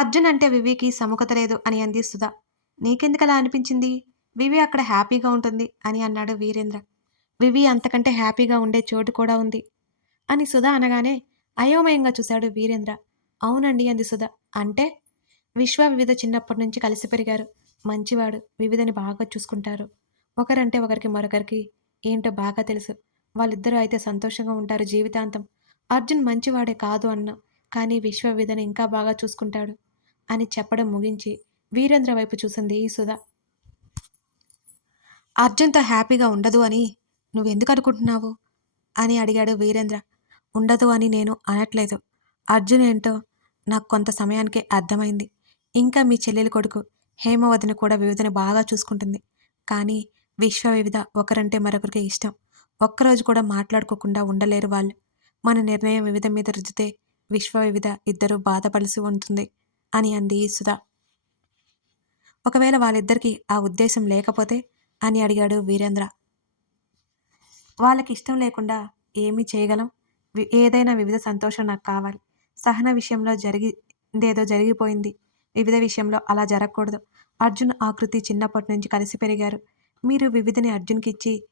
అర్జున్ అంటే వివికి సముఖత లేదు అని అంది సుధా. నీకెందుకలా అనిపించింది? వివి అక్కడ హ్యాపీగా ఉంటుంది అని అన్నాడు వీరేంద్ర. వివి అంతకంటే హ్యాపీగా ఉండే చోటు కూడా ఉంది అని సుధా అనగానే అయోమయంగా చూశాడు వీరేంద్ర. అవునండి అంది సుధా. అంటే? విశ్వ వివిధ చిన్నప్పటి నుంచి కలిసి పెరిగారు. మంచివాడు వివిధని బాగా చూసుకుంటారు. ఒకరంటే ఒకరికి మరొకరికి ఏంటో బాగా తెలుసు. వాళ్ళిద్దరూ అయితే సంతోషంగా ఉంటారు జీవితాంతం. అర్జున్ మంచివాడే కాదు అన్న. కానీ విశ్వ వివిధని ఇంకా బాగా చూసుకుంటాడు. అని చెప్పడం ముగించి వీరేంద్ర వైపు చూసింది ఈ సుధా. అర్జున్తో హ్యాపీగా ఉండదు అని నువ్వెందుకు అనుకుంటున్నావు అని అడిగాడు వీరేంద్ర. ఉండదు అని నేను అనట్లేదు. అర్జున్ ఏంటో నాకు కొంత సమయానికే అర్థమైంది. ఇంకా మీ చెల్లెలి కొడుకు హేమవతిని కూడా వివిధని బాగా చూసుకుంటుంది. కానీ విశ్వ వివిధ ఒకరంటే మరొకరికి ఇష్టం. ఒక్కరోజు కూడా మాట్లాడుకోకుండా ఉండలేరు వాళ్ళు. మన నిర్ణయం వివిధ మీద రుద్దితే విశ్వ వివిధ ఇద్దరు బాధపడిసి ఉంటుంది. అని అంది సుధా. ఒకవేళ వాళ్ళిద్దరికీ ఆ ఉద్దేశం లేకపోతే అని అడిగాడు వీరేంద్ర. వాళ్ళకి ఇష్టం లేకుండా ఏమీ చేయగలం? వి- ఏదైనా వివిధ సంతోషం నాకు కావాలి. సహన విషయంలో జరిగిందేదో జరిగిపోయింది. వివిధ విషయంలో అలా జరగకూడదు. అర్జున్ ఆకృతి చిన్నప్పటి నుంచి కలిసి పెరిగారు. మీరు వివిధని అర్జున్కి ఇచ్చి